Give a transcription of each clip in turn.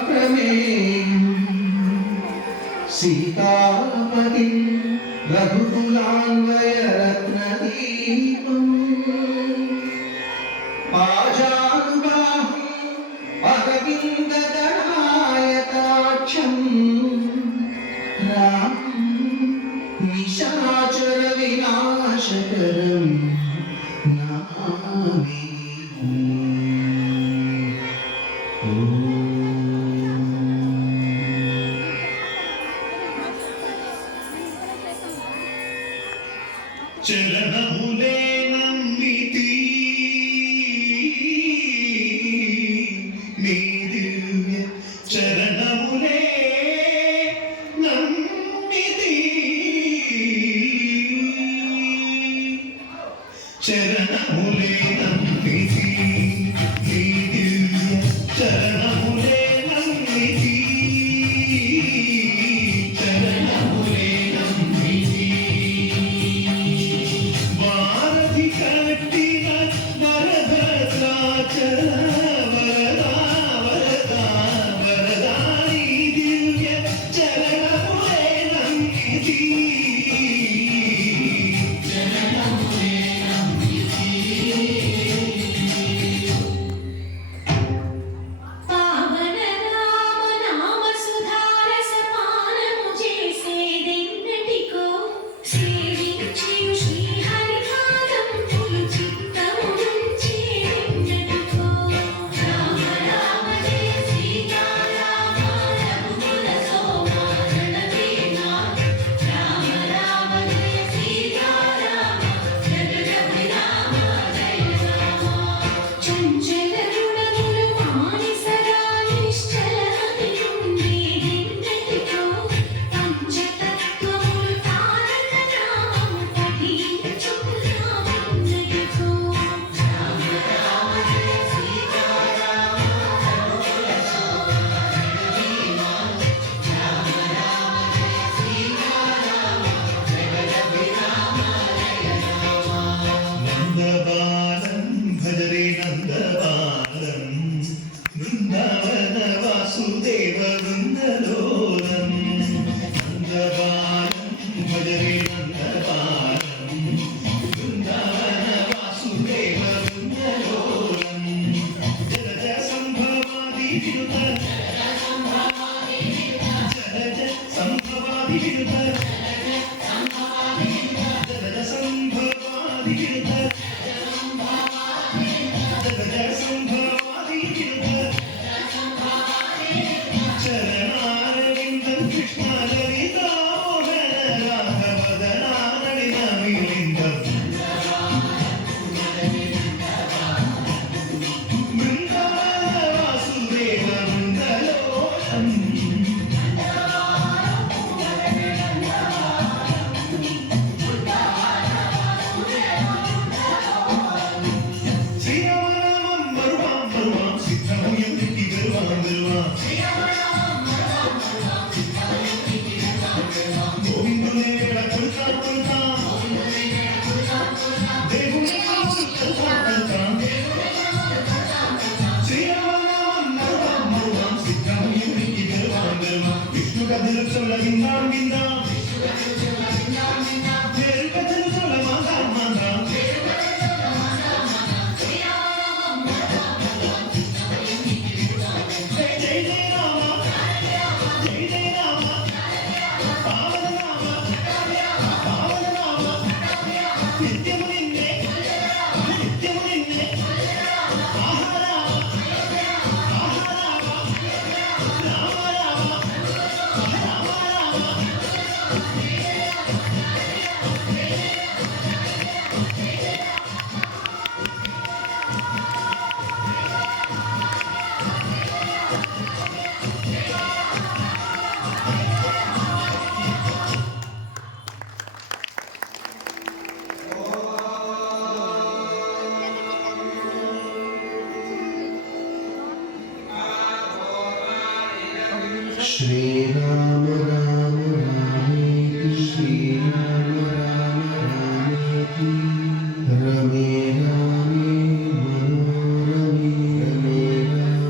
दशरथात्मजमप्रमेयम् सीतापतिं रघुकुलान्वयरत्नदीपम् आजानुबाहुं अरविन्ददलायताक्षम् रामं निशाचरविनाशकरम् नमामि। చరణములే నమ్మితి నీ దివ్య చరణములే నమ్మితి చరణములే నమ్మితి నీ దివ్య చరణములే నమ్మితి చరణములే నమ్మితి వారధి కట్టిన వరభద్రాచల వరదా వరదా వరదా నీ దివ్య చరణములే నమ్మితి చరణములే నమ్మితి పావన రామ నామ సుధారస పానము చేసేదెన్నటికో సేవించియు శ్రీహరిపాదములు చిత్తము ఉంచేదెన్నటికో రామ రామ జయ సీతారామ రఘుకుల సోమ రణవీర రామ రామ జయ సీతారామ జగద విరామ జయ రామ చంచల గుణములు మానిసరా నిశ్చలమతి ఉండేదెన్నటికో పంచతత్వములు తారక నామము పఠించుకున్నామన్నటికో రామ రామ జయ సీతారామ రఘుకుల సోమ రణవీర రామ రామ జయ సీతారామ జగద విరామ జయ రామ నందబాలం భజరే నందబాలం బృందావన వాసుదేవ వృందలోలం నందబాలం భజరే నందబాలం బృందావన వాసుదేవ వృందలోలం జలజ సంభవాది వినుత జలజ సంభవాది వినుత జలజ సంభవాది వినుత జగద సంభవాది వినుత చరణారవిందం కృష్ణ లలితా మోహన రాఘవదనానడిన మిలిందం బృందావన వాసుదేవ వృందలోలం శ్రీరామనామం మరువాం మరువాం సిద్ధము ఎన్నిటి గరువాం గరువాం గోవిందునే వేళ కొలుతాం కొలుతాం దేవుని కాసు కొలుతాం కొలుతాం శ్రీరామనామం మరువాం మరువాం సిద్ధము ఎన్నిటి గరువాం గరువాం విష్ణు కథలు చొల్ల విందాం విందాం పేరు కథలు చొల్ల మాందాం మాందాం జై జై జై రామ జై జై రామ పావన రామ పావన రామ నిత్యము నిన్నే నిత్యము నిన్నే ఆహా రామ ఆహా రామ రామ రామ రామ రామ श्रीराम राम रामेति श्रीराम राम रामेति रमे रामे मनोरमे रमे रामे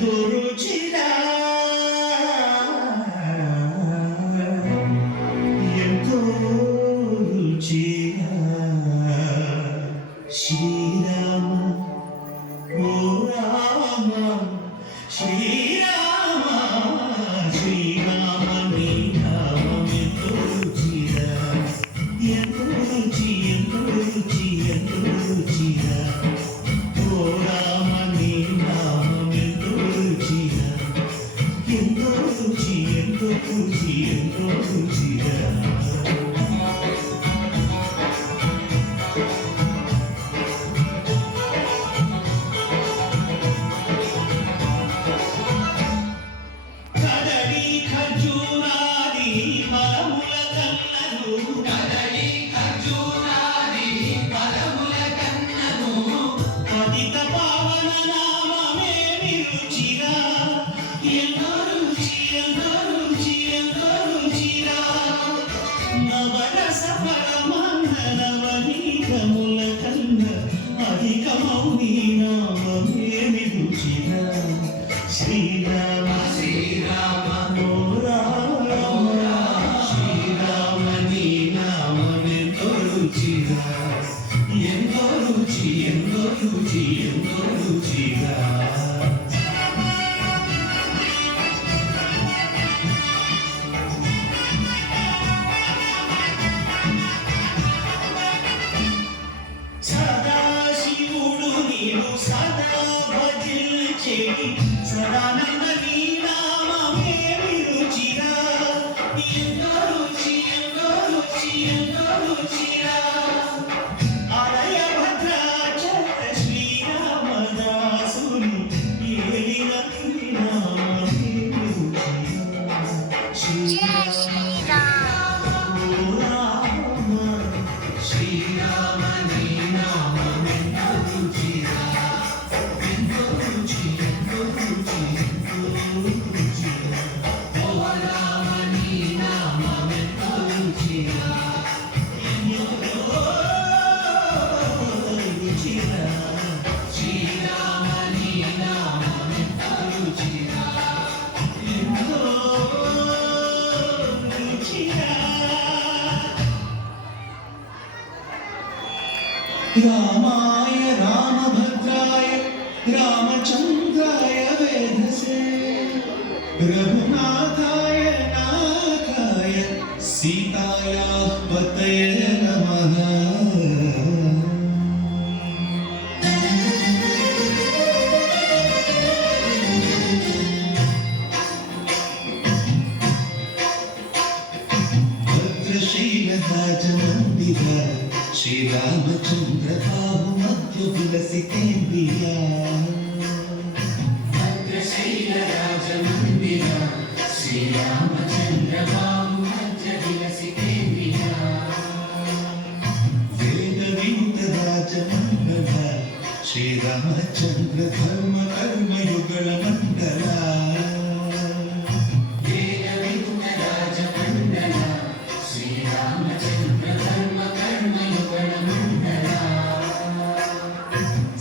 ఎంతో రుచిరా ఎంతో రుచిరా శ్రీరామ ఓ రామ శ్రీరామ శ్రీరామ నీ నామం ఎంతో రుచిరా ఎంతో రుచి ఎంతో రుచి ఎంతో రుచిరా ఓ రామ నీ నామం ఎంతో రుచిరా ఎంతో రుచి ఎంతో రుచి ఎంతో రుచిరా కదలి ఖర్జూరాది ఫలముల కన్నను కదలి ఖర్జూరాది ఫలముల కన్నను పతిత పావన నామమే రుచిరా ఎంతో రుచి ఎంతో రుచి ఎంతో రుచిరా నవరస పరమాన్న నవనీతముల కన్న అధికమౌ నీ నామమే రుచిరా శ్రీరామ శ్రీరామ ఓ రామ శ్రీరామ నీ నామం ఎంతో రుచిరా ఎంతో రుచి ఎంతో రుచి ఎంతో రుచిరా సదాశివుడు నీవు సదా భజించేడి సదానంద నీ నామమే రుచిరా ఎంతో రుచి ఎంతో రుచి ఎంతో రుచిరా అలయ భద్రాచల శ్రీరామదాసుని ఏలిన నీ నామమే రుచిరా శ్రీరామ ఓ రామ శ్రీరామ నీ నామం ఎంతో రుచిరా ఎంతో రుచి ఎంతో రుచి ఎంతో రుచిరా ఓ రామ నీ నామం ఎంతో రుచిరా ఎంతో రుచిరా శ్రీరామ నీ నామం ఎంతో రుచిరా ఎంతో రుచిరా రామాయ రామభద్రాయ రామచంద్రాయ వేధసే రఘునాథాయ నాథాయ సీతాయా పతయే నమః భద్రశైలరాజమందిర శ్రీరామచంద్ర బాబు మధ్య విలసితేంద్రియా భద్రశైలరాజమందిర శ్రీరామచంద్ర బాబు మధ్య విలసితేంద్రియా వేద వినుత రాజమండల శ్రీరామచంద్ర ధర్మ కర్మయుగళ మండల వేద వినుత రాజమండల శ్రీరామచంద్ర ధర్మ కర్మయుగళ మండల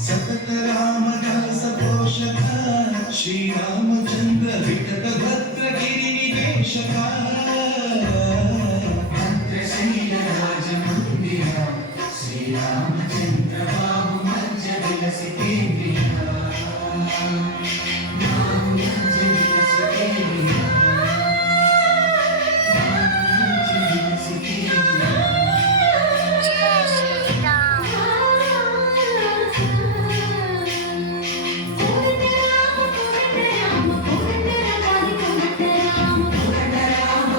సతత రామదాస పోషక శ్రీరామచంద్ర వికట భద్రగిరి నివేశక భద్రశైల రాజమందిర శ్రీరామచంద్ర బాబు మధ్య విలసితేంద్రియా రామ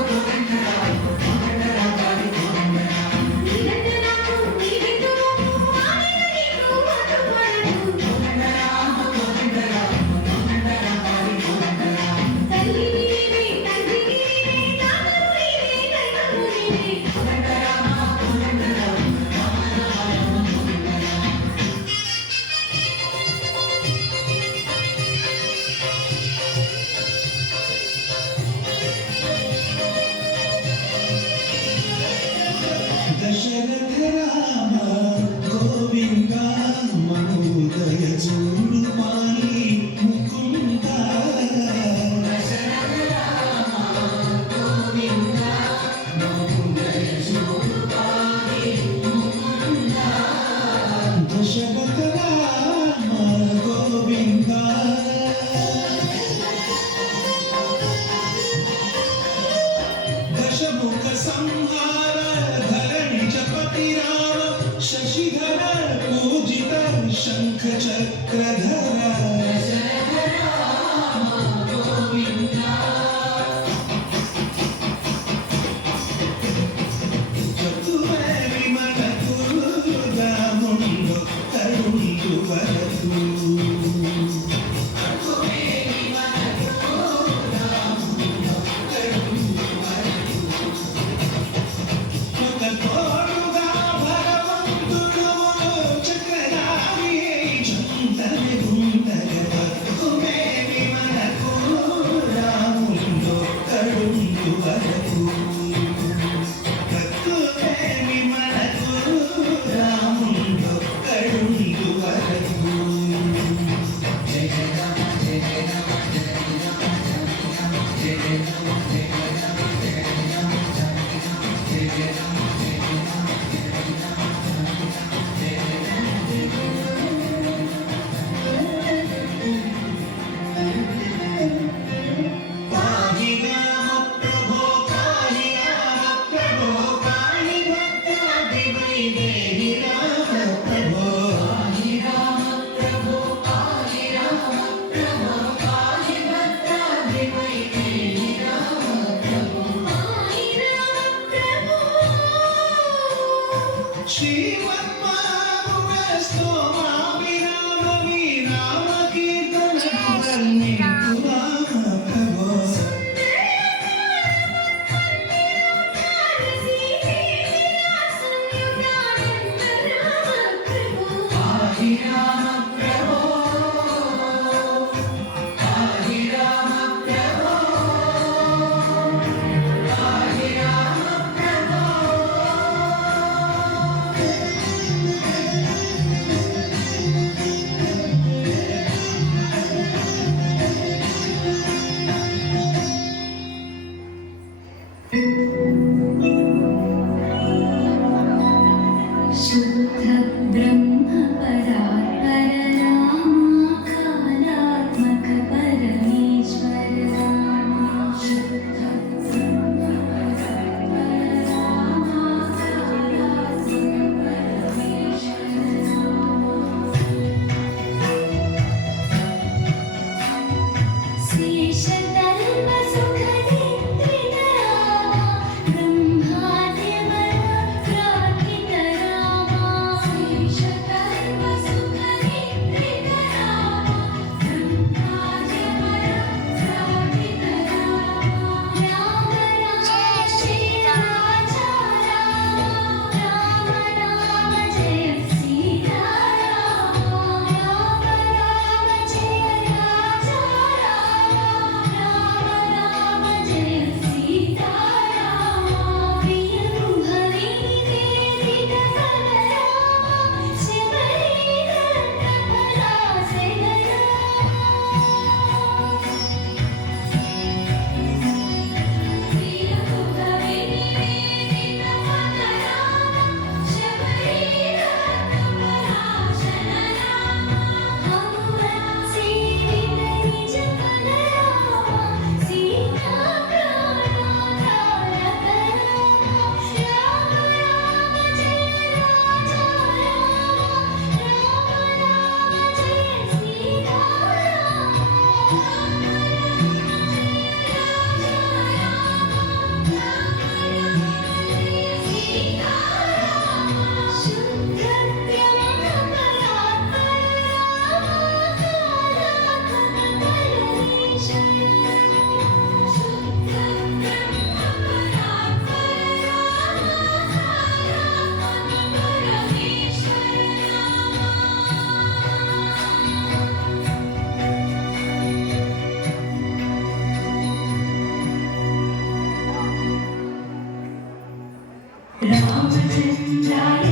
రామచంద్రాయ